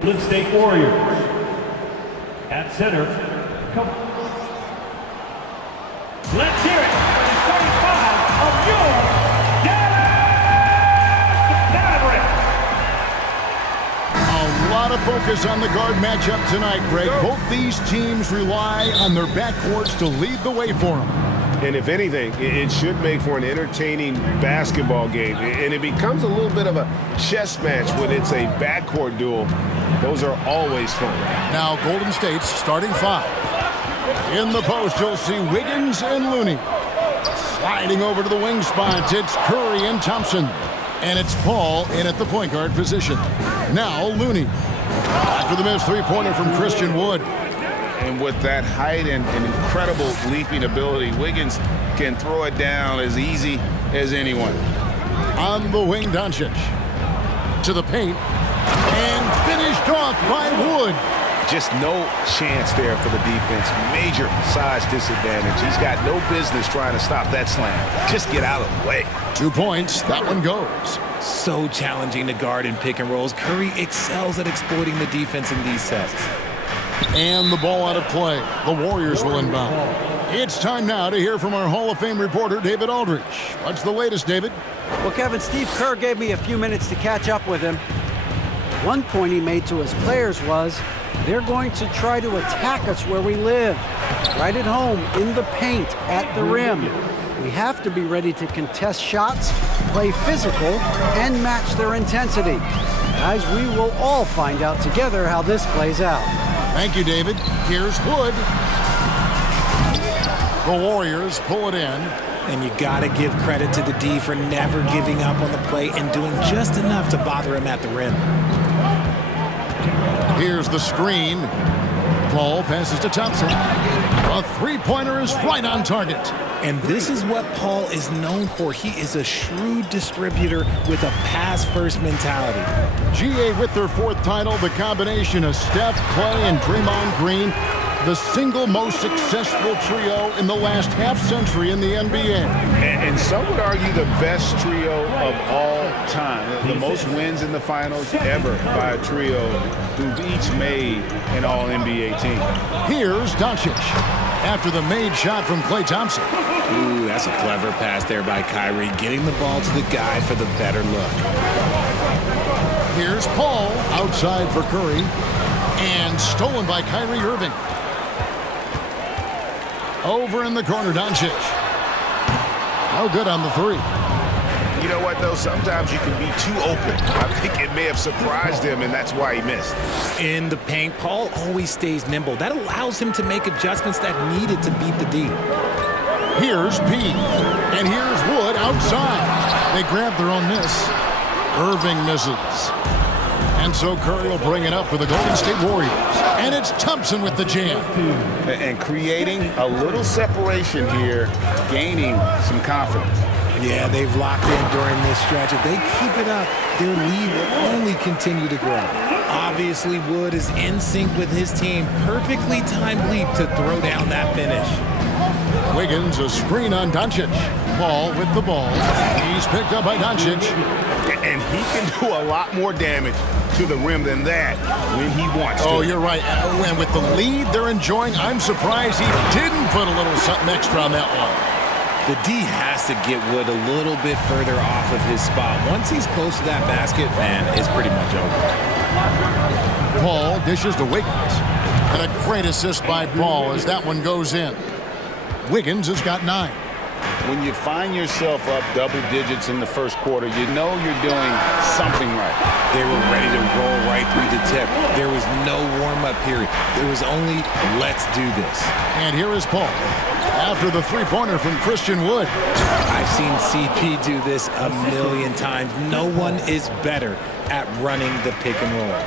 Golden State Warriors. At center, come. Let's hear it for the 45 of your Dallas Mavericks. A lot of focus on the guard matchup tonight, Greg. Both these teams rely on their backcourts to lead the way for them. And if anything, it should make for an entertaining basketball game. And it becomes a little bit of a chess match when it's a backcourt duel. Those are always fun. Now Golden State's starting five. In the post, you'll see Wiggins and Looney. Sliding over to the wing spots, it's Curry and Thompson. And it's Paul in at the point guard position. Now Looney. After the missed three-pointer from Christian Wood. And with that height and incredible leaping ability, Wiggins can throw it down as easy as anyone. On the wing, Doncic. To the paint. And finished off by Wood. Just no chance there for the defense. Major size disadvantage. He's got no business trying to stop that slam. Just get out of the way. 2 points. That one goes. So challenging to guard in pick and rolls. Curry excels at exploiting the defense in these sets. And the ball out of play. The Warriors will inbound. It's time now to hear from our Hall of Fame reporter, David Aldridge. What's the latest, David? Well, Kevin, Steve Kerr gave me a few minutes to catch up with him. One point he made to his players was, they're going to try to attack us where we live. Right at home, in the paint, at the rim. We have to be ready to contest shots, play physical, and match their intensity. Guys, we will all find out together how this plays out. Thank you, David. Here's Wood. The Warriors pull it in. And you got to give credit to the D for never giving up on the play and doing just enough to bother him at the rim. Here's the screen. Paul passes to Thompson. A three-pointer is right on target. And this is what Paul is known for. He is a shrewd distributor with a pass-first mentality. GA with their fourth title, the combination of Steph, Clay, and Draymond Green, the single most successful trio in the last half-century in the NBA. And some would argue the best trio of all time. The most wins in the finals ever by a trio who've each made an all-NBA team. Here's Doncic. After the made shot from Klay Thompson. Ooh, that's a clever pass there by Kyrie, getting the ball to the guy for the better look. Here's Paul outside for Curry. And stolen by Kyrie Irving. Over in the corner, Doncic. No good on the three. You know what, though? Sometimes you can be too open. I think it may have surprised him, and that's why he missed. In the paint, Paul always stays nimble. That allows him to make adjustments that needed to beat the D. Here's P. And here's Wood outside. They grab their own miss. Irving misses. And so Curry will bring it up for the Golden State Warriors. And it's Thompson with the jam. And creating a little separation here, gaining some confidence. Yeah, they've locked in during this stretch. If they keep it up, their lead will only continue to grow. Obviously, Wood is in sync with his team. Perfectly timed leap to throw down that finish. Wiggins, a screen on Doncic. Paul with the ball. He's picked up by Doncic. And he can do a lot more damage to the rim than that when he wants to. Oh, you're right. And with the lead they're enjoying, I'm surprised he didn't put a little something extra on that one. The D has to get Wood a little bit further off of his spot. Once he's close to that basket, man, it's pretty much over. Paul dishes to Wiggins. And a great assist by Paul as that one goes in. Wiggins has got 9. When you find yourself up double digits in the first quarter, you know you're doing something right. They were ready to roll right through the tip. There was no warm-up period. There was only, let's do this. And here is Paul. After the three-pointer from Christian Wood. I've seen CP do this a million times. No one is better at running the pick and roll.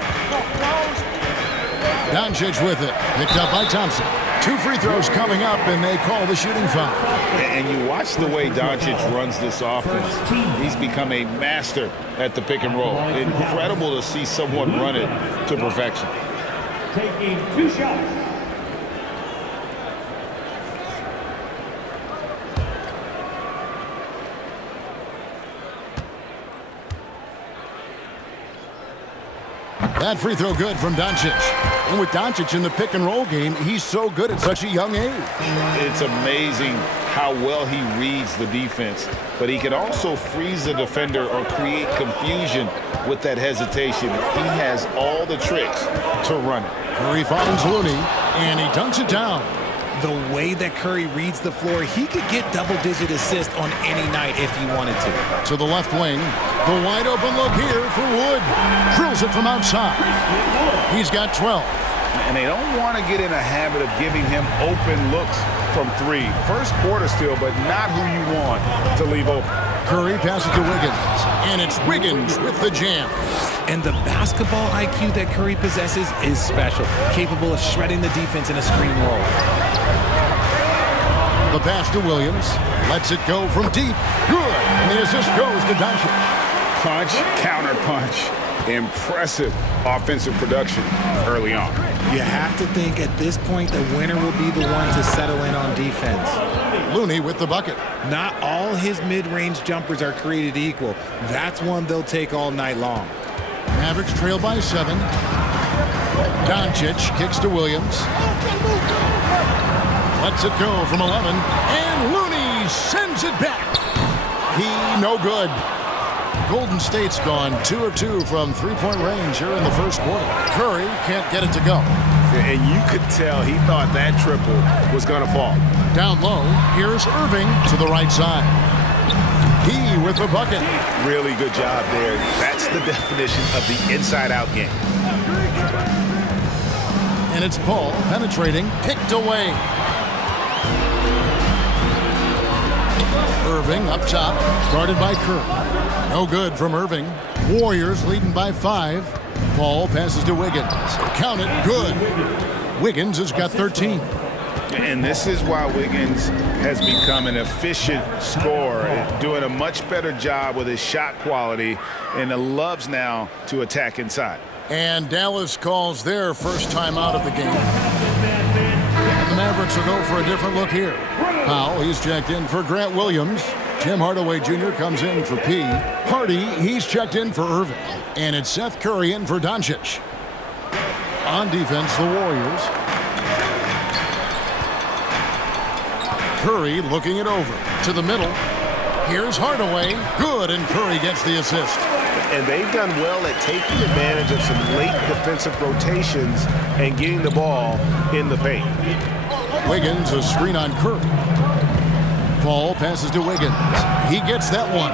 Doncic with it. Picked up by Thompson. 2 free throws coming up, and they call the shooting foul. And you watch the way Doncic runs this offense. He's become a master at the pick and roll. Incredible to see someone run it to perfection. Taking 2 shots. That free throw good from Doncic. And with Doncic in the pick and roll game, he's so good at such a young age. It's amazing how well he reads the defense, but he can also freeze the defender or create confusion with that hesitation. He has all the tricks to run it. Curry finds Looney, and he dunks it down. The way that Curry reads the floor, he could get double-digit assists on any night if he wanted to. To the left wing, the wide open look here for Wood. Drills it from outside. He's got 12. And they don't want to get in a habit of giving him open looks from three. First quarter still, but not who you want to leave open. Curry passes to Wiggins, and it's Wiggins with the jam. And the basketball IQ that Curry possesses is special, capable of shredding the defense in a screen roll. The pass to Williams, lets it go from deep. Good, and the assist goes to Doncic. Punch, counter punch. Impressive offensive production early on. You have to think at this point the winner will be the one to settle in on defense. Looney with the bucket. Not all his mid-range jumpers are created equal. That's one they'll take all night long. Mavericks trail by 7. Doncic kicks to Williams. Lets it go from 11. And Looney sends it back. He no good. Golden State's gone 2 of 2 from three-point range here in the first quarter. Curry can't get it to go. And you could tell he thought that triple was going to fall. Down low, here's Irving to the right side. He with the bucket. Really good job there. That's the definition of the inside-out game. And it's Paul penetrating, picked away. Irving up top, guarded by Curry. No good from Irving. Warriors leading by 5. Paul passes to Wiggins. Count it, good. Wiggins has got 13. And this is why Wiggins has become an efficient scorer, doing a much better job with his shot quality, and loves now to attack inside. And Dallas calls their first time out of the game. And the Mavericks will go for a different look here. Powell, he's checked in for Grant Williams. Tim Hardaway Jr. comes in for P. Hardy, he's checked in for Irving. And it's Seth Curry in for Doncic. On defense, the Warriors. Curry looking it over to the middle. Here's Hardaway. Good, and Curry gets the assist. And they've done well at taking advantage of some late defensive rotations and getting the ball in the paint. Wiggins, a screen on Curry. Paul passes to Wiggins. He gets that one.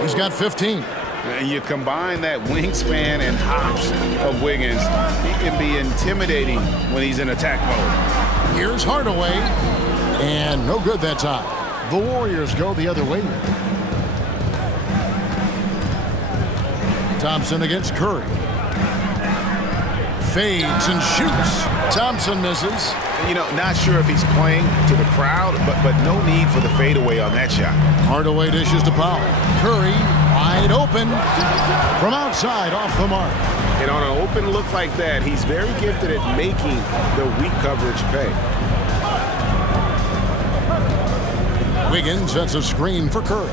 He's got 15. And you combine that wingspan and hops of Wiggins, he can be intimidating when he's in attack mode. Here's Hardaway. And no good that time. The Warriors go the other way. Thompson against Curry. Fades and shoots. Thompson misses. You know, not sure if he's playing to the crowd, but no need for the fadeaway on that shot. Hardaway dishes to Powell. Curry wide open from outside off the mark. And on an open look like that, he's very gifted at making the weak coverage pay. Wiggins sets a screen for Curry.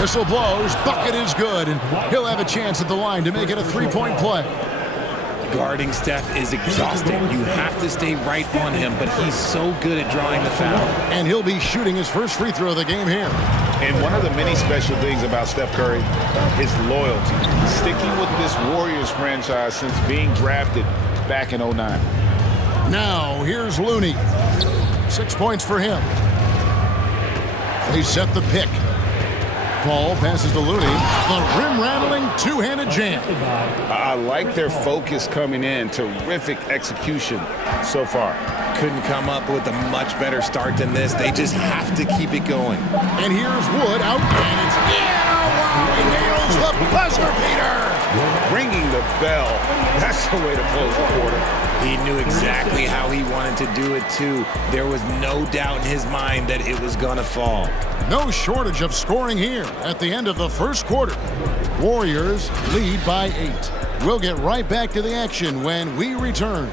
Whistle blows, bucket is good, and he'll have a chance at the line to make it a three-point play. Guarding Steph is exhausting. You have to stay right on him, but he's so good at drawing the foul. And he'll be shooting his first free throw of the game here. And one of the many special things about Steph Curry, his loyalty. Sticking with this Warriors franchise since being drafted back in 09. Now, here's Looney. 6 points for him. They set the pick. Paul passes to Looney. The rim-rattling two-handed jam. I like their focus coming in. Terrific execution so far. Couldn't come up with a much better start than this. They just have to keep it going. And here's Wood out. And it's wow, he nails the buzzer beater. Ringing the bell. That's the way to close the quarter. He knew exactly how he wanted to do it, too. There was no doubt in his mind that it was going to fall. No shortage of scoring here at the end of the first quarter. Warriors lead by 8. We'll get right back to the action when we return.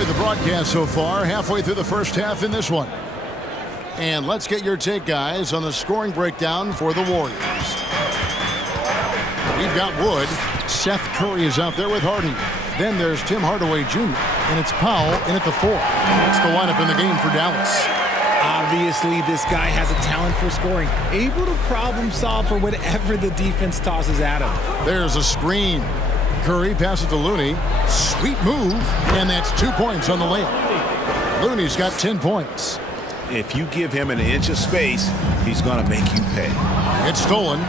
enjoyed the broadcast so far. Halfway through the first half in this one. And let's get your take, guys, on the scoring breakdown for the Warriors. We've got Wood. Seth Curry is out there with Hardy. Then there's Tim Hardaway Jr. And it's Powell in at the 4. That's the lineup in the game for Dallas. Obviously, this guy has a talent for scoring, able to problem solve for whatever the defense tosses at him. There's a screen. Curry passes to Looney. Sweet move. And that's 2 points on the layup. Looney's got 10 points. If you give him an inch of space, he's going to make you pay. It's stolen.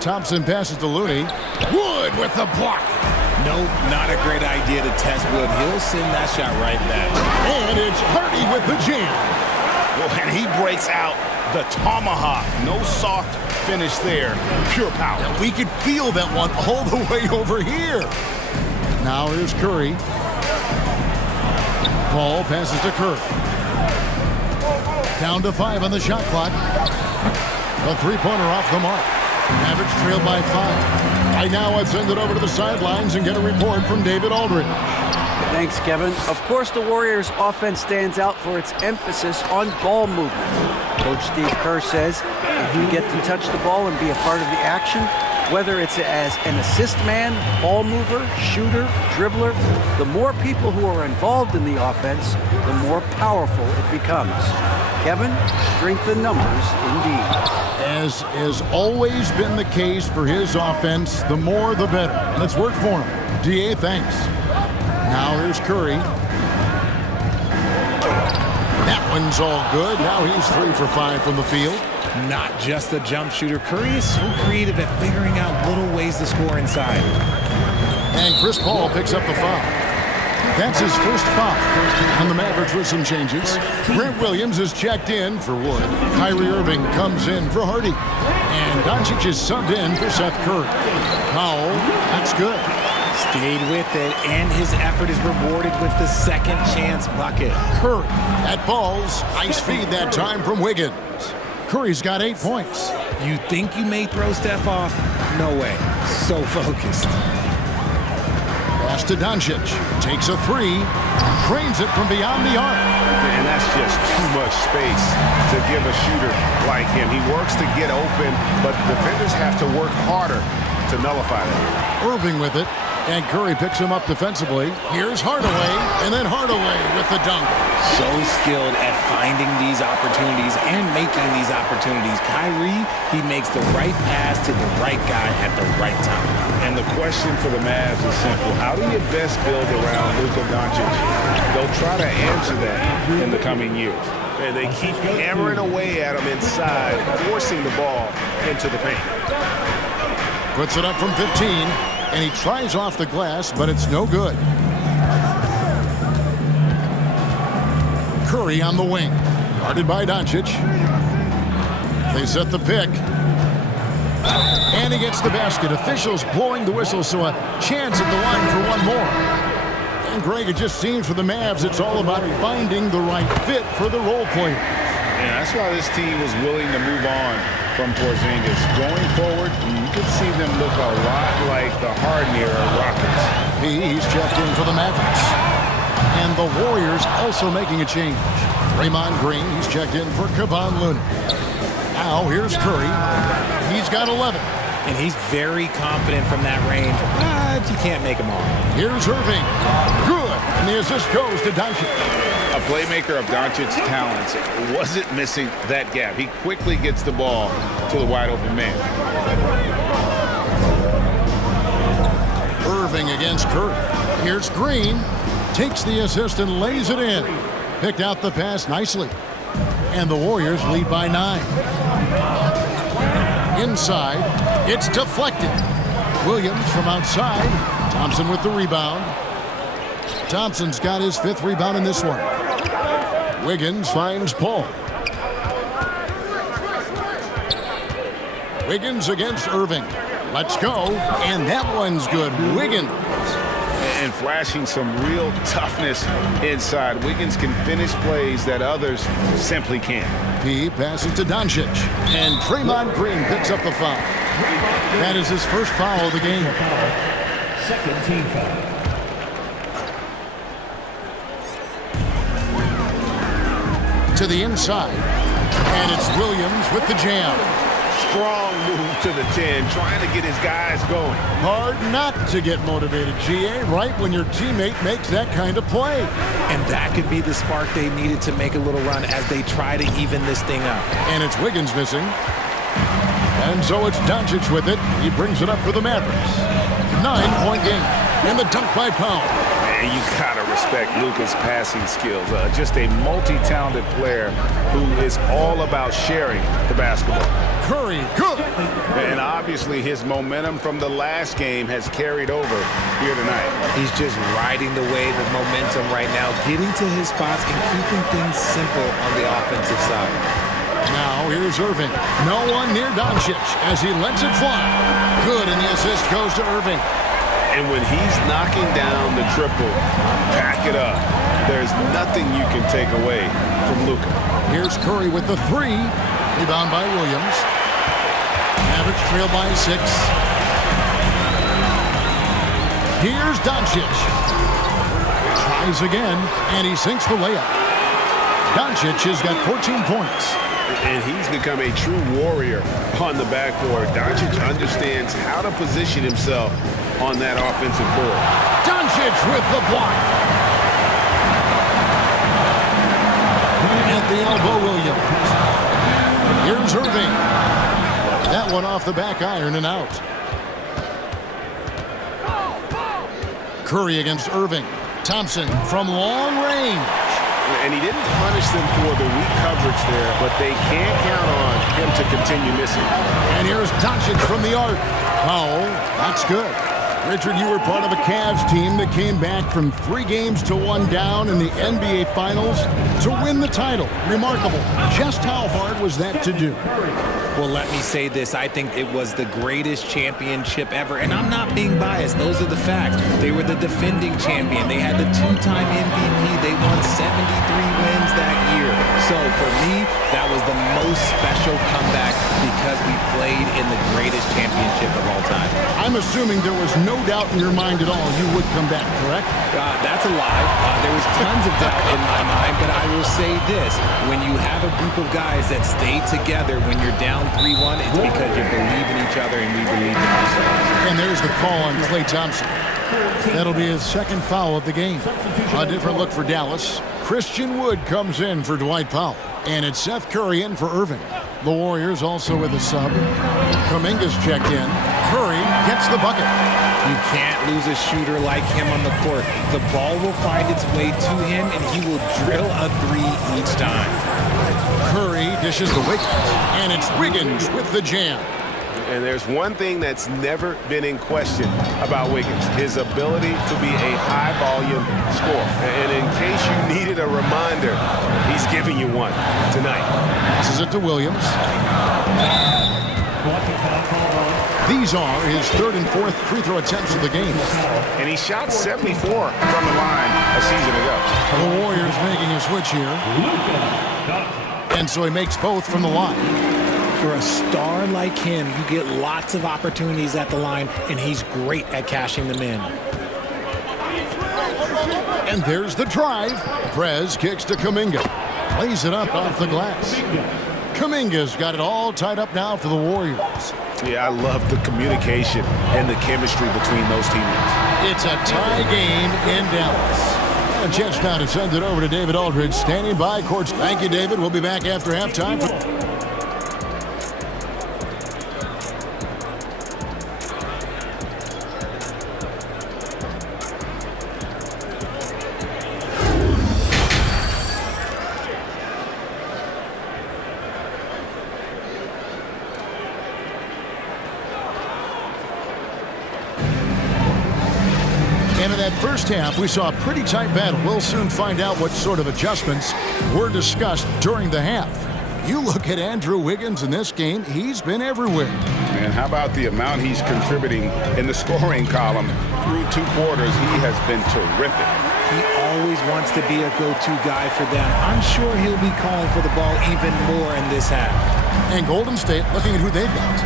Thompson passes to Looney. Wood with the block. Nope, not a great idea to test Wood. He'll send that shot right back. And it's Hardy with the jam. Well, and he breaks out the tomahawk. No soft finish there. Pure power. And we could feel that one all the way over here. Now here's Curry. Ball passes to Curry. Down to 5 on the shot clock. A three-pointer off the mark. Mavericks trailed by 5. Right now, let's send it over to the sidelines and get a report from David Aldridge. Thanks, Kevin. Of course, the Warriors' offense stands out for its emphasis on ball movement. Coach Steve Kerr says if you get to touch the ball and be a part of the action, whether it's as an assist man, ball mover, shooter, dribbler, the more people who are involved in the offense, the more powerful it becomes. Kevin, strength in numbers indeed. As has always been the case for his offense, the more the better. And it's worked for him. DA, thanks. Now here's Curry. That one's all good. Now he's 3 for 5 from the field. Not just a jump shooter. Curry is so creative at figuring out little ways to score inside. And Chris Paul picks up the foul. That's his first foul. And the Mavericks with some changes. Grant Williams is checked in for Wood. Kyrie Irving comes in for Hardy. And Doncic is subbed in for Seth Curry. Powell, that's good. Stayed with it, and his effort is rewarded with the second chance bucket. Curry, that falls. Nice feed that time from Wiggins. Curry's got 8 points. You think you may throw Steph off? No way. So focused. Pass to Doncic. Takes a 3. Trains it from beyond the arc. And that's just too much space to give a shooter like him. He works to get open, but the defenders have to work harder to nullify that. Irving with it. And Curry picks him up defensively. Here's Hardaway, and then Hardaway with the dunk. So skilled at finding these opportunities and making these opportunities. Kyrie, he makes the right pass to the right guy at the right time. And the question for the Mavs is simple. How do you best build around Luka Doncic? They'll try to answer that in the coming years. And they keep hammering away at him inside, forcing the ball into the paint. Puts it up from 15. And he tries off the glass, but it's no good. Curry on the wing. Guarded by Doncic. They set the pick. And he gets the basket. Officials blowing the whistle, so a chance at the line for one more. And Greg, it just seems for the Mavs, it's all about finding the right fit for the role players. Yeah, that's why this team was willing to move on from Porzingis. Going forward, you could see them look a lot like the Harden-era Rockets. He's checked in for the Mavericks. And the Warriors also making a change. Draymond Green, he's checked in for Kevon Looney. Now here's Curry. He's got 11. And he's very confident from that range, but you can't make him all. Here's Irving. Good. And the assist goes to Doncic. A playmaker of Doncic's talents wasn't missing that gap. He quickly gets the ball to the wide open man. Irving against Curry. Here's Green. Takes the assist and lays it in. Picked out the pass nicely. And the Warriors lead by 9. Inside. It's deflected. Williams from outside. Thompson with the rebound. Thompson's got his 5th rebound in this one. Wiggins finds Paul. Wiggins against Irving. Let's go. And that one's good. Wiggins. And flashing some real toughness inside. Wiggins can finish plays that others simply can't. He passes to Doncic. And Draymond Green picks up the foul. That is his first foul of the game. Second team foul. to the inside. And it's Williams with the jam. Strong move to the 10, trying to get his guys going. Hard not to get motivated, GA, right when your teammate makes that kind of play. And that could be the spark they needed to make a little run as they try to even this thing up. And it's Wiggins missing. And so it's Doncic with it. He brings it up for the Mavericks. 9-point game. And the dunk by Powell. And you gotta respect Luka's passing skills. Just a multi-talented player who is all about sharing the basketball. Curry, good. And obviously his momentum from the last game has carried over here tonight. He's just riding the wave of momentum right now, getting to his spots and keeping things simple on the offensive side. Now here's Irving. No one near Doncic as he lets it fly. Good, and the assist goes to Irving. And when he's knocking down the triple, pack it up. There's nothing you can take away from Luka. Here's Curry with the 3. Rebound by Williams. Mavericks trail by 6. Here's Doncic. Tries again, and he sinks the layup. Doncic has got 14 points. And he's become a true warrior on the backboard. Doncic understands how to position himself on that offensive board. Doncic with the block. At the elbow, Williams. Here's Irving. That one off the back iron and out. Curry against Irving. Thompson from long range. And he didn't punish them for the weak coverage there, but they can't count on him to continue missing. And here's Doncic from the arc. Powell, that's good. Richard, you were part of a Cavs team that came back from 3 games to 1 down in the NBA Finals to win the title. Remarkable. Just how hard was that to do? Well, let me say this. I think it was the greatest championship ever. And I'm not being biased. Those are the facts. They were the defending champion. They had the 2-time MVP. They won 73 wins that year. So for me, that was the most special comeback because we played in the greatest championship of all time. I'm assuming there was no doubt in your mind at all you would come back, correct? That's a lie. There was tons of doubt in my mind, but I will say this. When you have a group of guys that stay together when you're down 3-1, it's because you believe in each other and we believe in ourselves. And there's the call on Klay Thompson. That'll be his 2nd foul of the game. A different look for Dallas. Christian Wood comes in for Dwight Powell. And it's Seth Curry in for Irving. The Warriors also with a sub. Kuminga's checked in. Curry gets the bucket. You can't lose a shooter like him on the court. The ball will find its way to him, and he will drill a 3 each time. Curry dishes to Wiggins. And it's Wiggins with the jam. And there's one thing that's never been in question about Wiggins, his ability to be a high-volume scorer. And in case you needed a reminder, he's giving you one tonight. Passes it to Williams. These are his 3rd and 4th free throw attempts of the game. And he shot 74 from the line a season ago. The Warriors making a switch here. And so he makes both from the line. For a star like him, you get lots of opportunities at the line, and he's great at cashing them in. And there's the drive. Prez kicks to Kuminga. Lays it up off the glass. Kuminga's got it all tied up now for the Warriors. Yeah, I love the communication and the chemistry between those teammates. It's a tie game in Dallas. And a chance now to send it over to David Aldridge, standing by court. Thank you, David. We'll be back after halftime. And in that first half, we saw a pretty tight battle. We'll soon find out what sort of adjustments were discussed during the half. You look at Andrew Wiggins in this game, he's been everywhere. And how about the amount he's contributing in the scoring column through 2 quarters? He has been terrific. He always wants to be a go-to guy for them. I'm sure he'll be calling for the ball even more in this half. And Golden State looking at who they've got.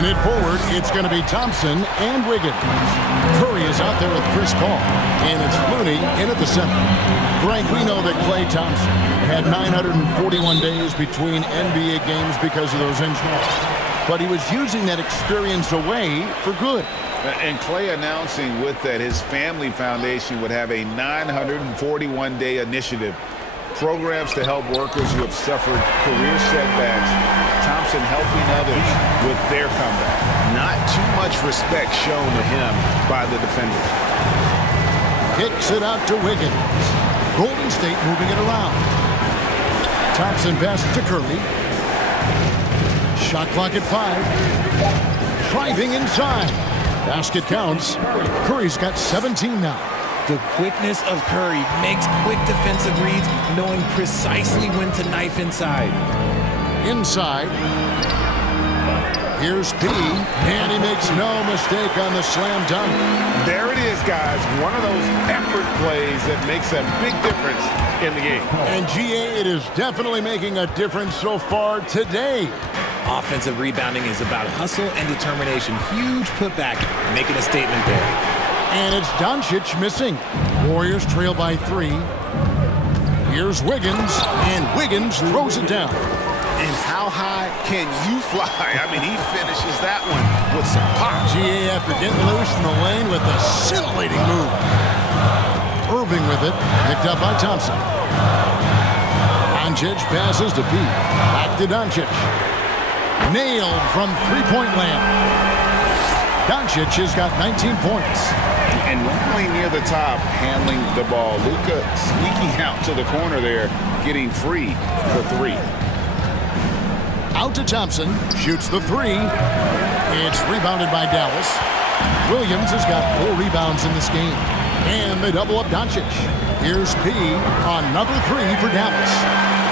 In it forward, it's going to be Thompson and Wiggins. Curry is out there with Chris Paul. And it's Looney in at the center. Frank, we know that Klay Thompson had 941 days between NBA games because of those injuries. But he was using that experience away for good. And Klay announcing with that his family foundation would have a 941-day initiative. Programs to help workers who have suffered career setbacks. Thompson helping others with their comeback. Not too much respect shown to him by the defenders. Kicks it out to Wiggins. Golden State moving it around. Thompson passes to Curry. Shot clock at 5. Driving inside. Basket counts. Curry's got 17 now. The quickness of Curry makes quick defensive reads, knowing precisely when to knife inside. Inside. Here's P, and he makes no mistake on the slam dunk. There it is, guys. One of those effort plays that makes a big difference in the game. And GA, it is definitely making a difference so far today. Offensive rebounding is about hustle and determination. Huge putback, making a statement there. And it's Doncic missing. Warriors trail by 3. Here's Wiggins, and Wiggins throws it down. And how high can you fly? I mean, he finishes that one with some pop. GA after getting loose in the lane with a scintillating move. Irving with it, picked up by Thompson. Doncic passes to Pete. Back to Doncic. Nailed from three-point land. Doncic has got 19 points. And normally near the top, handling the ball. Luka sneaking out to the corner there, getting free for 3. Out to Thompson, shoots the 3. It's rebounded by Dallas. Williams has got 4 rebounds in this game. And they double up Doncic. Here's P, another 3 for Dallas.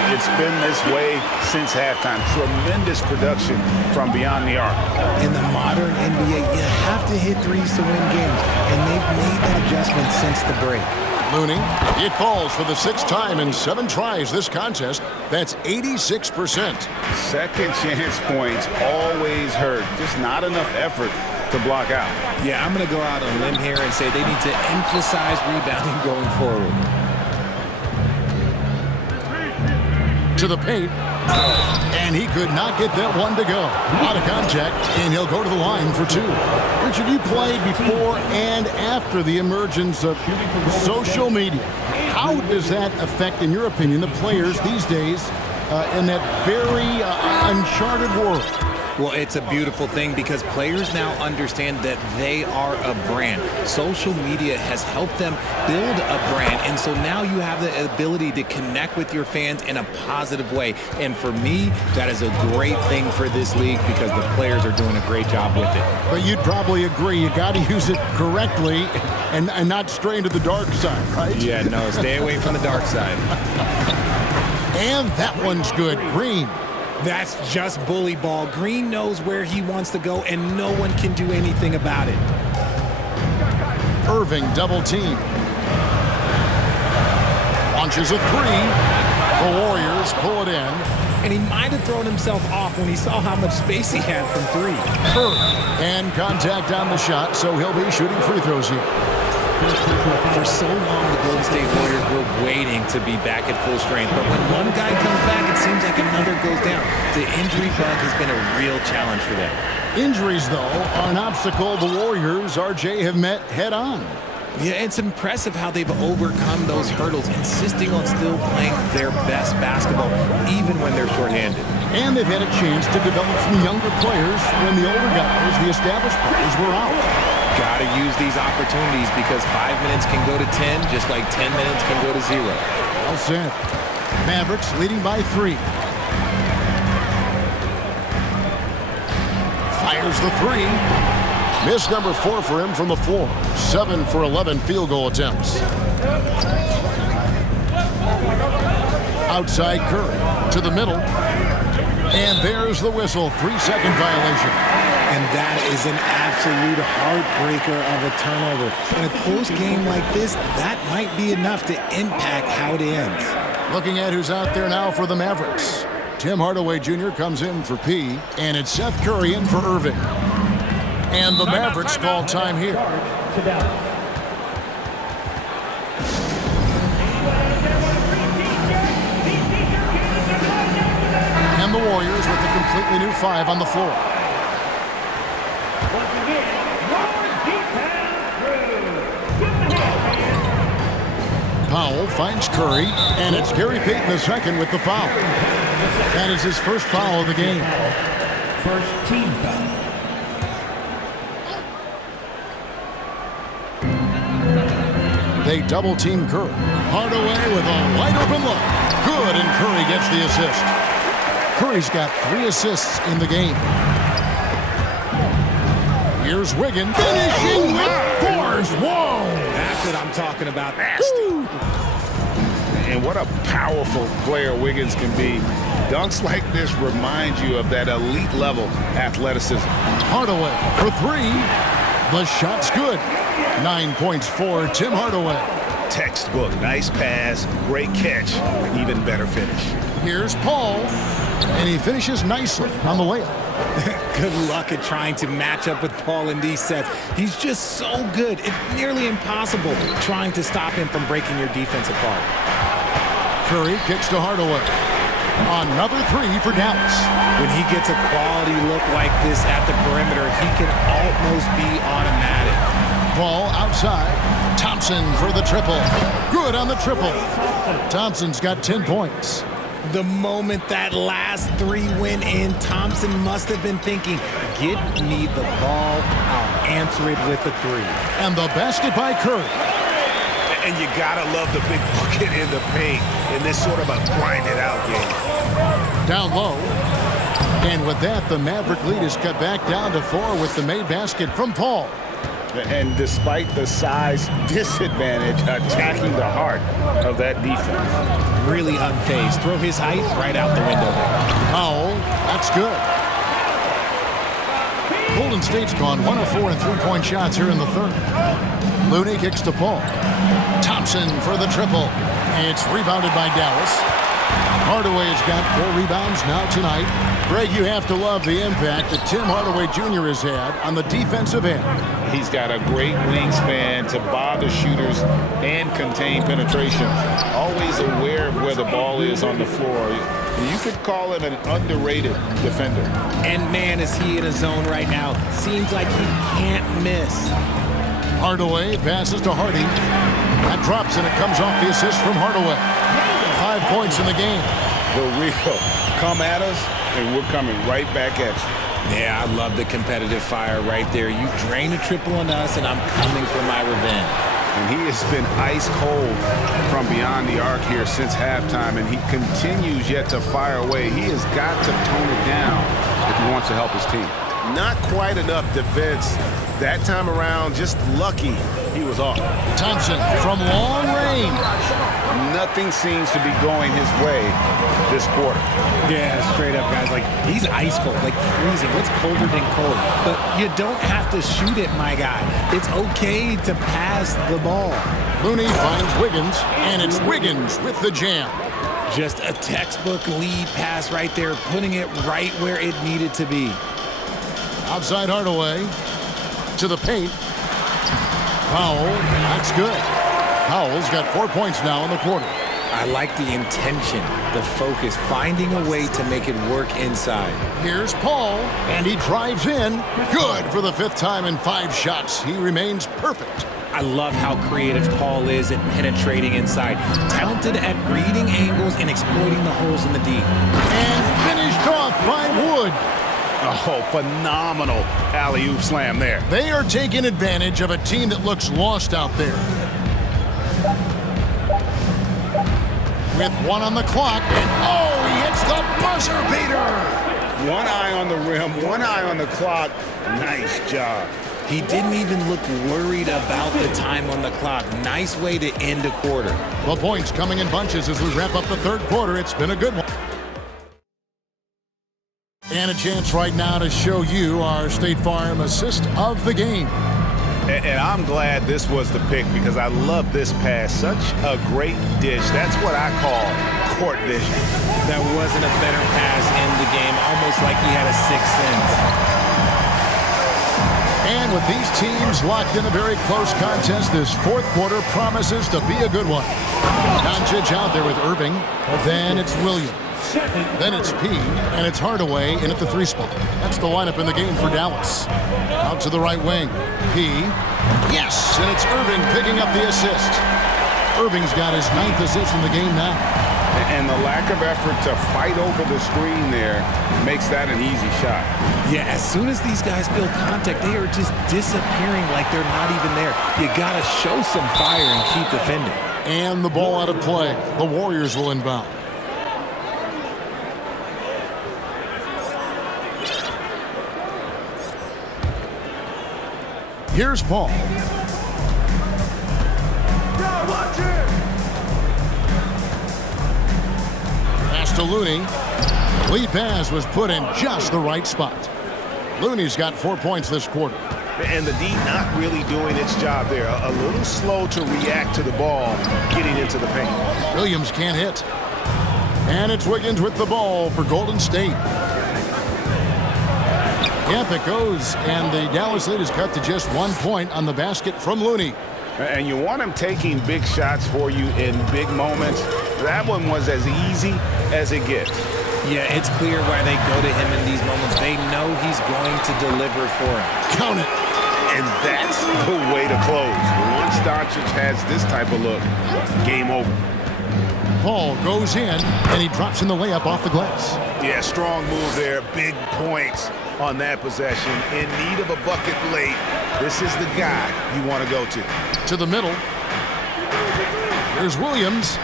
It's been this way since halftime. Tremendous production from beyond the arc. In the modern NBA, you have to hit threes to win games, and they've made that adjustment since the break. Looney, it falls for the 6th time in 7 tries this contest. That's 86%. Second chance points always hurt. Just not enough effort to block out. Yeah, I'm going to go out on a limb here and say they need to emphasize rebounding going forward. To the paint, and he could not get that one to go. Out of contact, and he'll go to the line for 2. Richard, you played before and after the emergence of social media. How does that affect, in your opinion, the players these days in that very uncharted world? Well, it's a beautiful thing because players now understand that they are a brand. Social media has helped them build a brand, and so now you have the ability to connect with your fans in a positive way. And for me, that is a great thing for this league because the players are doing a great job with it. But you'd probably agree you got to use it correctly and not stray into the dark side, right? Yeah, no, stay away from the dark side. And that one's good. Green. That's just bully ball. Green knows where he wants to go, and no one can do anything about it. Irving double team. Launches a 3. The Warriors pull it in. And he might have thrown himself off when he saw how much space he had from 3. And contact on the shot, so he'll be shooting free throws here. For so long, the Golden State Warriors were waiting to be back at full strength. But when one guy comes back, it seems like another goes down. The injury bug has been a real challenge for them. Injuries, though, are an obstacle the Warriors, RJ, have met head-on. Yeah, it's impressive how they've overcome those hurdles, insisting on still playing their best basketball, even when they're shorthanded. And they've had a chance to develop some younger players when the older guys, the established players, were out. Got to use these opportunities because 5 minutes can go to 10, just like 10 minutes can go to 0. Well said. Mavericks leading by 3. Fires the 3. Miss number 4 for him from the floor. 7 for 11 field goal attempts. Outside Curry to the middle. And there's the whistle. 3-second violation. And that is an absolute heartbreaker of a turnover. In a close game like this, that might be enough to impact how it ends. Looking at who's out there now for the Mavericks. Tim Hardaway Jr. comes in for P, and it's Seth Curry in for Irving. And the Mavericks call time here. Warriors with a completely new 5 on the floor. Once again, your defense crew. Give the hand. Powell finds Curry, and it's Gary Payton II with the foul. That is his first foul of the game. First team foul. They double-team Curry. Hardaway with a wide-open look. Good, and Curry gets the assist. Curry's got 3 assists in the game. Here's Wiggins finishing with force. Whoa! That's what I'm talking about. Nasty. And what a powerful player Wiggins can be. Dunks like this remind you of that elite level athleticism. Hardaway for 3. The shot's good. 9 points for Tim Hardaway. Textbook. Nice pass. Great catch. Even better finish. Here's Paul, and he finishes nicely on the layup. Good luck at trying to match up with Paul in these sets. He's just so good. It's nearly impossible trying to stop him from breaking your defense apart. Curry kicks to Hardaway. Another 3 for Dallas. When he gets a quality look like this at the perimeter, he can almost be automatic. Paul outside. Thompson for the triple. Good on the triple. Thompson's got 10 points. The moment that last 3 went in, Thompson must have been thinking, get me the ball, I'll answer it with a 3. And the basket by Curry. And you gotta love the big bucket in the paint in this sort of a grind-it-out game. Down low. And with that, the Maverick lead is cut back down to 4 with the made basket from Paul. And despite the size disadvantage, attacking the heart of that defense. Really unfazed. Throw his height right out the window there. Powell, that's good. Golden State's gone 1 of 4 in 3-point shots here in the third. Looney kicks to Paul. Thompson for the triple. It's rebounded by Dallas. Hardaway's got 4 rebounds now tonight. Greg, you have to love the impact that Tim Hardaway Jr. has had on the defensive end. He's got a great wingspan to bother shooters and contain penetration. Always aware of where the ball is on the floor. You could call him an underrated defender. And man, is he in a zone right now. Seems like he can't miss. Hardaway passes to Hardy. That drops, and it comes off the assist from Hardaway. 5 points in the game. The real come at us, and we're coming right back at you. Yeah, I love the competitive fire right there. You drain a triple on us, and I'm coming for my revenge. And he has been ice cold from beyond the arc here since halftime, and he continues yet to fire away. He has got to tone it down if he wants to help his team. Not quite enough defense that time around. Just lucky he was off. Thompson from long range. Nothing seems to be going his way this quarter. Yeah, straight up, guys. Like, he's ice cold, like freezing. What's colder than cold? But you don't have to shoot it, my guy. It's okay to pass the ball. Looney finds Wiggins, and it's Wiggins with the jam. Just a textbook lead pass right there, putting it right where it needed to be. Outside Hardaway to the paint. Powell, that's good. Powell's got 4 points now in the quarter. I like the intention, the focus, finding a way to make it work inside. Here's Paul, and he drives in. Good for the 5th time in 5 shots. He remains perfect. I love how creative Paul is at penetrating inside. Talented at reading angles and exploiting the holes in the D. And finished off by Wood. Oh, phenomenal alley-oop slam there. They are taking advantage of a team that looks lost out there. With 1 on the clock, and oh, he hits the buzzer beater. One eye on the rim, one eye on the clock. Nice job. He didn't even look worried about the time on the clock. Nice way to end a quarter. The points coming in bunches as we wrap up the third quarter. It's been a good one. And a chance right now to show you our State Farm assist of the game. And I'm glad this was the pick because I love this pass. Such a great dish. That's what I call court vision. That wasn't a better pass in the game. Almost like he had a 6th sense. And with these teams locked in a very close contest, this 4th quarter promises to be a good one. Doncic out there with Irving. Then it's Williams. Then it's P, and it's Hardaway in at the 3 spot. That's the lineup in the game for Dallas. Out to the right wing. P. Yes! And it's Irving picking up the assist. Irving's got his 9th assist in the game now. And the lack of effort to fight over the screen there makes that an easy shot. Yeah, as soon as these guys feel contact, they are just disappearing like they're not even there. You got to show some fire and keep defending. And the ball out of play. The Warriors will inbound. Here's Paul. Pass to Looney. Lead pass was put in just the right spot. Looney's got 4 points this quarter. And the D not really doing its job there. A little slow to react to the ball getting into the paint. Williams can't hit. And it's Wiggins with the ball for Golden State. Yep, it goes, and the Dallas lead is cut to just 1 point on the basket from Looney. And you want him taking big shots for you in big moments. That one was as easy as it gets. Yeah, it's clear why they go to him in these moments. They know he's going to deliver for him. Count it. And that's the way to close. Once Doncic has this type of look, game over. Paul goes in, and he drops in the layup off the glass. Yeah, strong move there. Big points on that possession. In need of a bucket late. This is the guy you want to go to. To the middle. Here's Williams,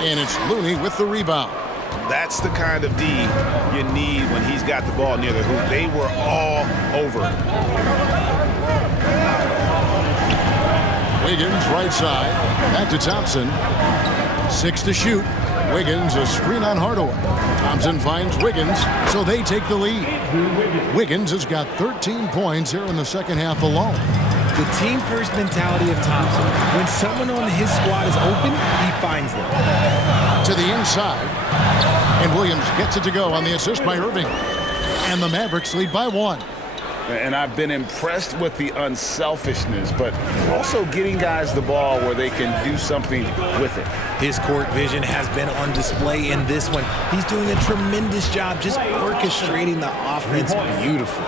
and it's Looney with the rebound. That's the kind of D you need when he's got the ball near the hoop. They were all over it. Wiggins right side. Back to Thompson. 6 to shoot. Wiggins a screen on Hardaway. Thompson finds Wiggins, so they take the lead. Wiggins has got 13 points here in the second half alone. The team-first mentality of Thompson. When someone on his squad is open, he finds them. To the inside. And Williams gets it to go on the assist by Irving. And the Mavericks lead by 1. And I've been impressed with the unselfishness, but also getting guys the ball where they can do something with it. His court vision has been on display in this one. He's doing a tremendous job just orchestrating the offense beautifully.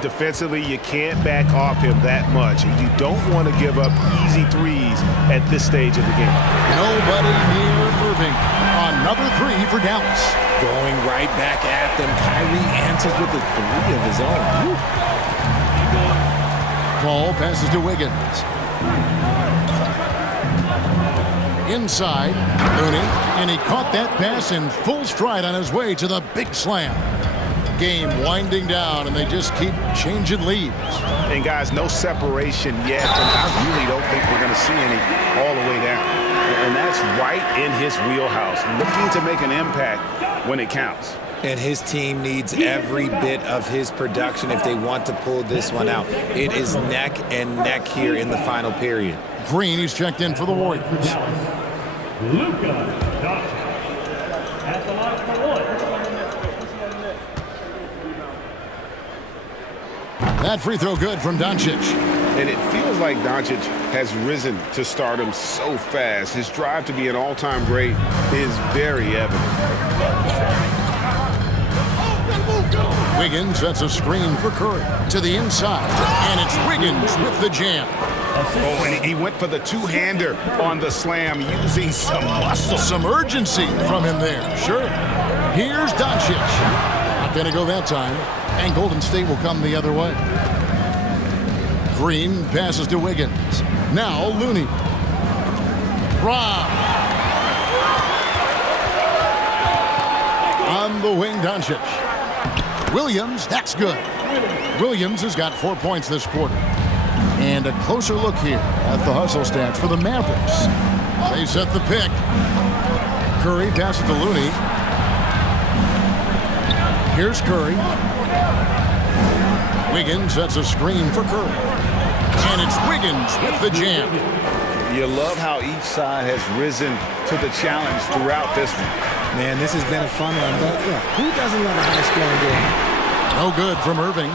Defensively, you can't back off him that much. You don't want to give up easy threes at this stage of the game. Nobody near Irving. Another 3 for Dallas. Going right back at them. Kyrie answers with a 3 of his own. Woo. Paul passes to Wiggins. Inside, Looney, and he caught that pass in full stride on his way to the big slam. Game winding down, and they just keep changing leads. And guys, no separation yet, and I really don't think we're going to see any all the way down. And that's right in his wheelhouse, looking to make an impact when it counts. And his team needs every bit of his production if they want to pull this one out. It is neck and neck here in the final period. Green, he's checked in for the Warriors. Luka Doncic at the line for 1. That free throw good from Doncic. And it feels like Doncic has risen to stardom so fast. His drive to be an all-time great is very evident. Wiggins sets a screen for Curry to the inside, and it's Wiggins with the jam. Oh, and he went for the two-hander on the slam using some muscle. Some urgency from him there. Sure. Here's Doncic. Not going to go that time, and Golden State will come the other way. Green passes to Wiggins. Now Looney. Rob. On the wing, Doncic. Williams, that's good. Williams has got 4 points this quarter. And a closer look here at the hustle stats for the Mavericks. They set the pick. Curry passes to Looney. Here's Curry. Wiggins sets a screen for Curry. And it's Wiggins with the jam. You love how each side has risen to the challenge throughout this one. Man, this has been a fun one, but yeah, who doesn't love a high-scoring game? No good from Irving.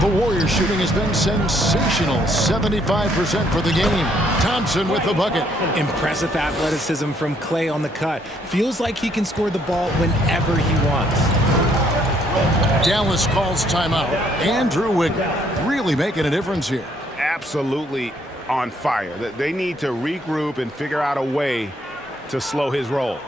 The Warriors shooting has been sensational. 75% for the game. Thompson with the bucket. Impressive athleticism from Clay on the cut. Feels like he can score the ball whenever he wants. Dallas calls timeout. Andrew Wiggins really making a difference here. Absolutely on fire. They need to regroup and figure out a way to slow his roll.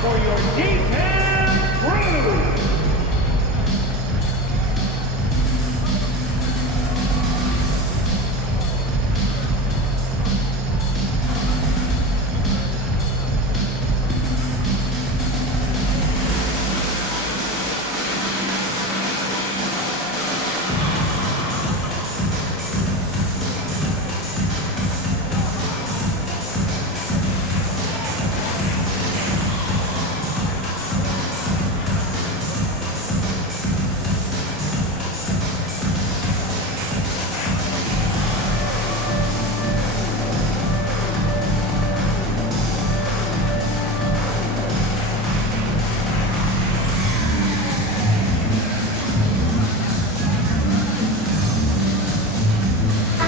For your defense crew.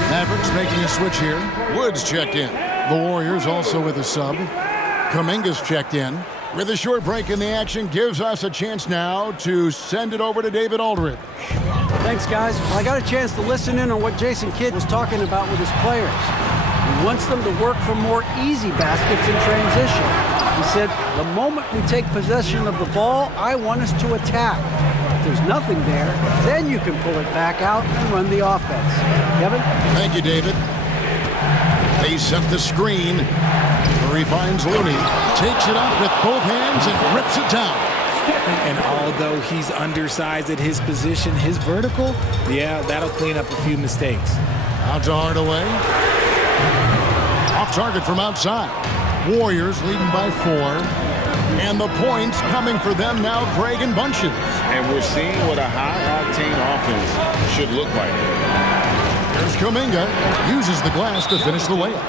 Mavericks making a switch here. Woods checked in. The Warriors also with a sub. Kuminga's checked in. With a short break in the action, gives us a chance now to send it over to David Aldridge. Thanks, guys. Well, I got a chance to listen in on what Jason Kidd was talking about with his players. He wants them to work for more easy baskets in transition. He said, the moment we take possession of the ball, I want us to attack. If there's nothing there, then you can pull it back out and run the offense. Kevin? Thank you, David. They set the screen. Curry finds Looney. Takes it up with both hands and rips it down. And although he's undersized at his position, his vertical, yeah, that'll clean up a few mistakes. Out to Hardaway. Off target from outside. Warriors leading by 4. And the points coming for them now, Greg and Bunches. And we're seeing what a high-octane offense should look like. Here's Kuminga. Uses the glass to finish the layup.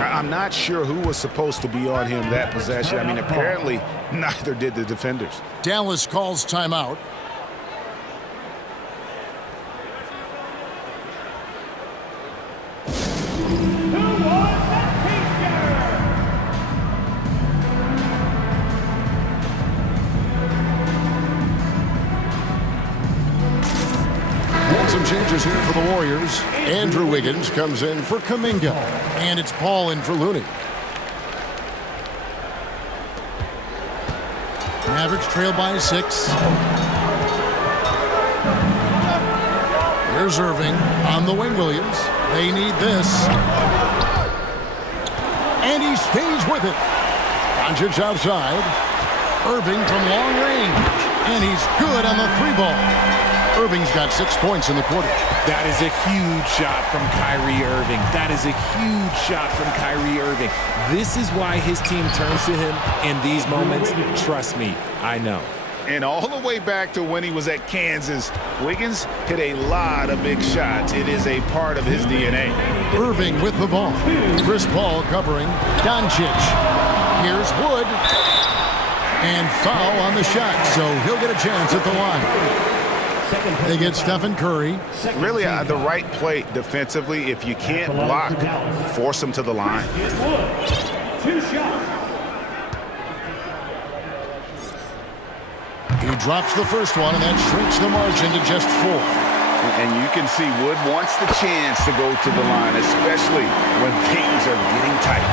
I'm not sure who was supposed to be on him that possession. I mean, apparently neither did the defenders. Dallas calls timeout. Some changes here for the Warriors. Andrew Wiggins comes in for Kuminga. And it's Paul in for Looney. Mavericks trail by 6. Here's Irving on the wing, Williams. They need this. And he stays with it. Doncic outside. Irving from long range. And he's good on the 3-ball. Irving's got 6 points in the quarter. That is a huge shot from Kyrie Irving. That is a huge shot from Kyrie Irving. This is why his team turns to him in these moments. Trust me, I know. And all the way back to when he was at Kansas, Wiggins hit a lot of big shots. It is a part of his DNA. Irving with the ball. Chris Paul covering Doncic. Here's Wood. And foul on the shot, so he'll get a chance at the line. They get Stephen Curry. Really the right play defensively. If you can't block, force him to the line. 2 shots. He drops the first one, and that shrinks the margin to just 4. And you can see Wood wants the chance to go to the line, especially when things are getting tight.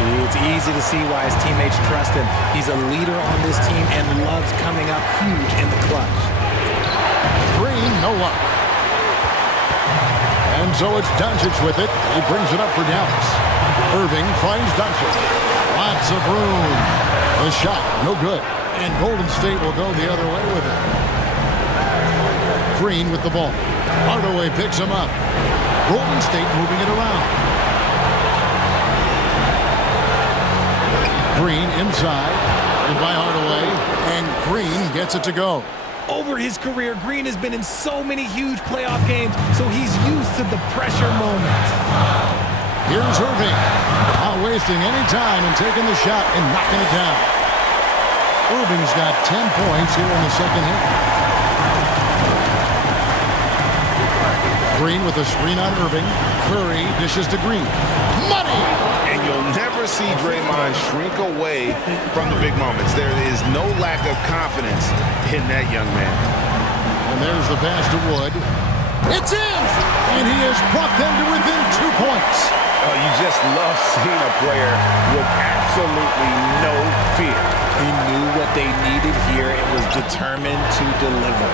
See, it's easy to see why his teammates trust him. He's a leader on this team and loves coming up huge in the clutch. Green, no luck. And so it's Doncic with it. He brings it up for Dallas. Irving finds Doncic. Lots of room. The shot, no good. And Golden State will go the other way with it. Green with the ball. Hardaway picks him up. Golden State moving it around. Green inside. And by Hardaway. And Green gets it to go. Over his career, Green has been in so many huge playoff games, so he's used to the pressure moments. Here's Irving. Not wasting any time and taking the shot and knocking it down. Irving's got 10 points here in the second half. Green with a screen on Irving. Curry dishes to Green. Money! And you'll never see Draymond shrink away from the big moments. There is no lack of confidence in that young man. And there's the pass to Wood. It's in! And he has brought them to within 2 points. Oh, you just love seeing a player with absolutely no fear. He knew what they needed here and was determined to deliver.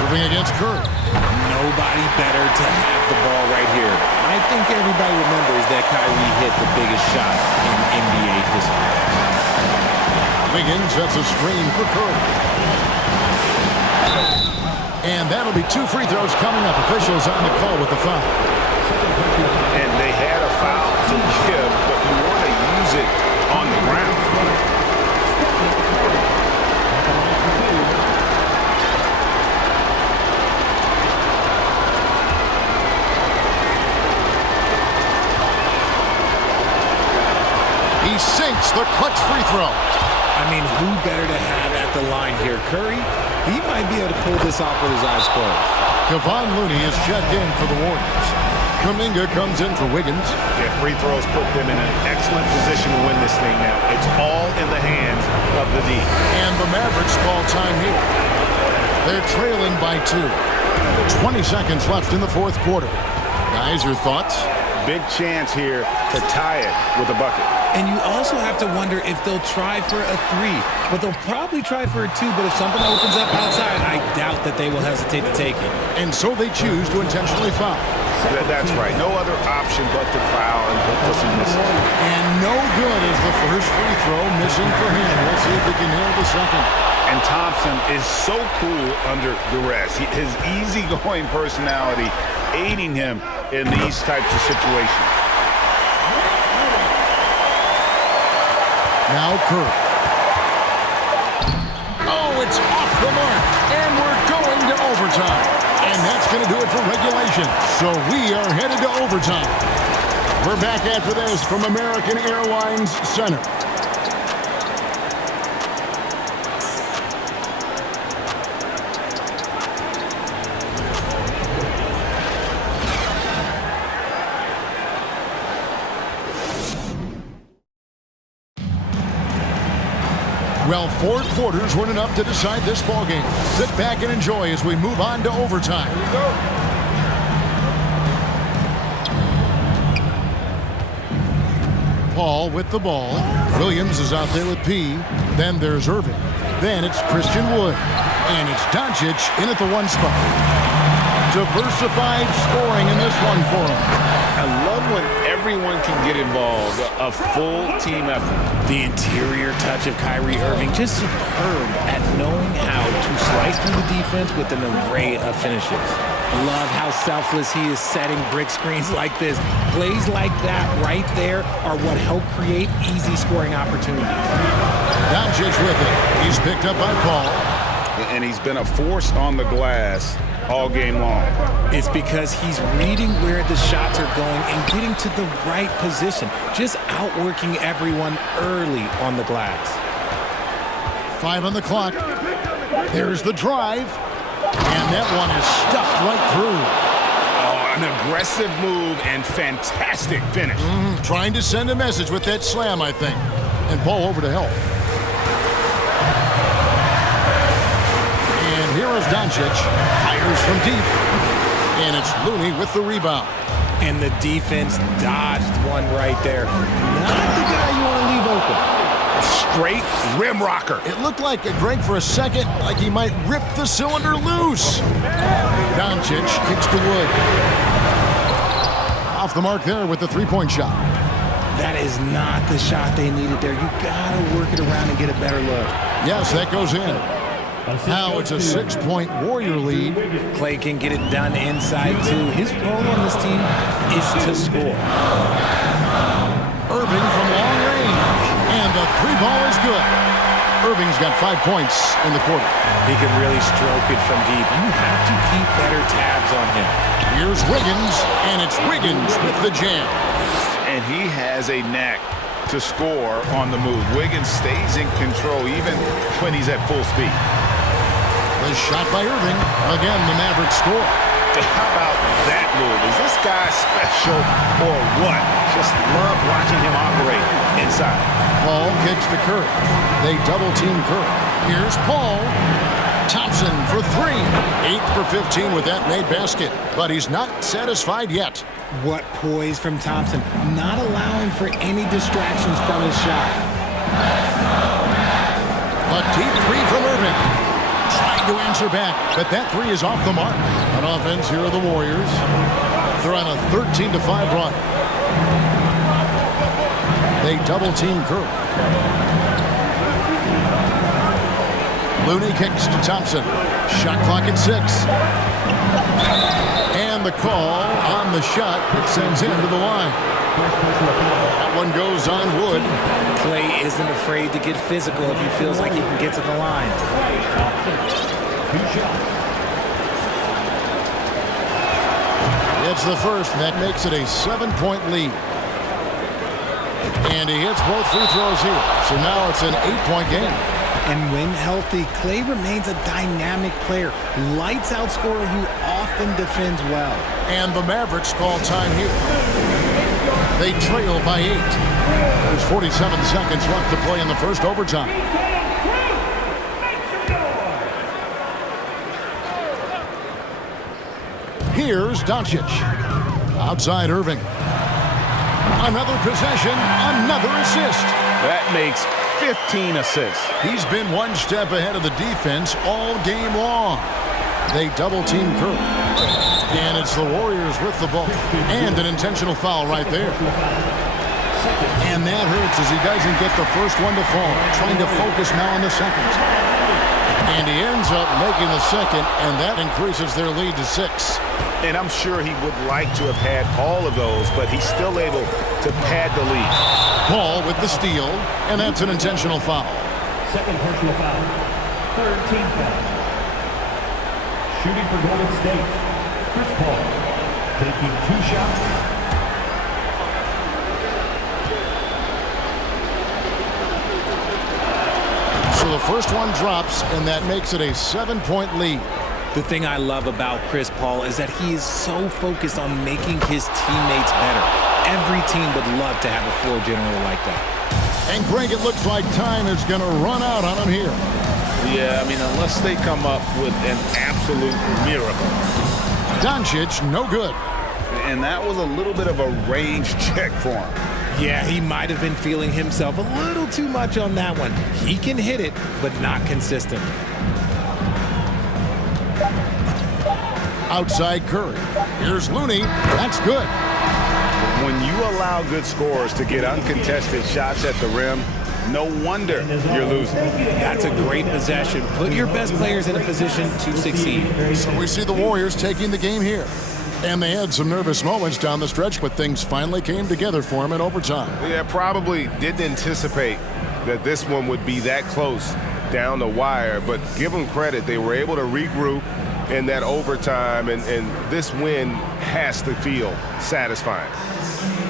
Irving against Curry. Nobody better to have the ball right here. I think everybody remembers that Kyrie hit the biggest shot in NBA history. Wiggins sets a screen for Curry. And that'll be 2 free throws coming up. Officials on the call with the foul. And they had a foul to give, but you want to use it on the ground. He sinks the clutch free throw. I mean, who better to have at the line here? Curry, he might be able to pull this off with his eyes closed. Kevon Looney is checked in for the Warriors. Kuminga comes in for Wiggins. Yeah, free throws put them in an excellent position to win this thing now. It's all in the hands of the D. And the Mavericks call time here. They're trailing by 2. 20 seconds left in the fourth quarter. Guys, your thoughts? Big chance here to tie it with a bucket. And you also have to wonder if they'll try for a 3. But they'll probably try for a 2. But if something opens up outside, I doubt that they will hesitate to take it. And so they choose to intentionally foul. That's right. No other option but to foul and hopeless and miss. And no good is the first free throw missing for him. We'll see if he can nail the second. And Thompson is so cool under duress. His easygoing personality aiding him in these types of situations. Now Curry. Oh, it's off the mark. And we're going to overtime. And that's going to do it for regulation. So we are headed to overtime. We're back after this from American Airlines Center. Well, 4 quarters weren't enough to decide this ballgame. Sit back and enjoy as we move on to overtime. Here we go. Paul with the ball. Williams is out there with P. Then there's Irving. Then it's Christian Wood. And it's Doncic in at the 1 spot. Diversified scoring in this one for him. I love when everyone can get involved, a full team effort. The interior touch of Kyrie Irving, just superb at knowing how to slice through the defense with an array of finishes. Love how selfless he is setting brick screens like this. Plays like that right there are what help create easy scoring opportunities. Doncic with it. He's picked up by Paul. And he's been a force on the glass all game long. It's because he's reading where the shots are going and getting to the right position. Just outworking everyone early on the glass. 5 on the clock. There's the drive. And that one is stuffed right through. Oh, an aggressive move and fantastic finish. Trying to send a message with that slam, I think. And Paul over to help. And here is Doncic. Fires from deep. And it's Looney with the rebound. And the defense dodged one right there. Not the guy you want to leave open. Straight rim rocker. It looked like Greg for a second, like he might rip the cylinder loose. Doncic kicks to Wood. Off the mark there with the 3-point shot. That is not the shot they needed there. You got to work it around and get a better look. Yes, that goes in. Now it's a 6-point Warrior lead. Clay can get it done inside, too. His role on this team is to score. Irving from long range. And the 3-ball is good. Irving's got 5 points in the quarter. He can really stroke it from deep. You have to keep better tabs on him. Here's Wiggins, and it's Wiggins with the jam. And he has a knack to score on the move. Wiggins stays in control even when he's at full speed. The shot by Irving. Again, the Mavericks score. How about that move? Is this guy special or what? Just love watching him operate inside. Paul kicks to Curry. They double-team Curry. Here's Paul. Thompson for three. 8 for 15 with that made basket. But he's not satisfied yet. What poise from Thompson, not allowing for any distractions from his shot. A deep three from Irving. Trying to answer back, but that three is off the mark. On offense, here are the Warriors. They're on a 13-5 run. They double-team Curry. Looney kicks to Thompson. Shot clock at 6. And the call on the shot that sends him to the line. That one goes on wood. Clay isn't afraid to get physical if he feels like he can get to the line. It's the first, and that makes it a 7-point lead. And he hits both free throws here. So now it's an 8-point game. And when healthy, Clay remains a dynamic player. Lights out scorer who often defends well. And the Mavericks call time here. They trail by 8. There's 47 seconds left to play in the first overtime. Here's Doncic. Outside Irving. Another possession, another assist. That makes 15 assists. He's been one step ahead of the defense all game long. They double-team Curry. And it's the Warriors with the ball. And an intentional foul right there. And that hurts as he doesn't get the first one to fall. Trying to focus now on the second. And he ends up making the second, and that increases their lead to 6. And I'm sure he would like to have had all of those, but he's still able to pad the lead. Paul with the steal, and that's an intentional foul. Second personal foul. Third team foul. Shooting for Golden State. Chris Paul taking 2 shots. So the first one drops, and that makes it a 7-point lead. The thing I love about Chris Paul is that he is so focused on making his teammates better. Every team would love to have a floor general like that. And Greg, it looks like time is going to run out on him here. Yeah, I mean, unless they come up with an absolute miracle. Doncic, no good. And that was a little bit of a range check for him. Yeah, he might have been feeling himself a little too much on that one. He can hit it, but not consistent. Outside Curry. Here's Looney. That's good. When you allow good scorers to get uncontested shots at the rim, no wonder you're losing. That's a great possession. Put your best players in a position to succeed. So we see the Warriors taking the game here. And they had some nervous moments down the stretch, but things finally came together for them in overtime. Yeah, probably didn't anticipate that this one would be that close down the wire, but give them credit. They were able to regroup in that overtime, and this win has to feel satisfying.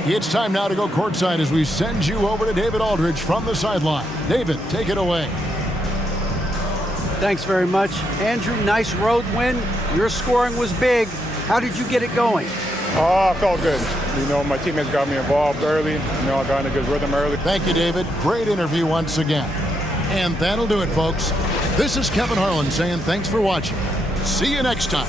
It's time now to go courtside as we send you over to David Aldridge from the sideline. David, take it away. Thanks very much. Andrew, nice road win. Your scoring was big. How did you get it going? I felt good. You know, my teammates got me involved early. You know, I got in a good rhythm early. Thank you, David. Great interview once again. And that'll do it, folks. This is Kevin Harlan saying thanks for watching. See you next time.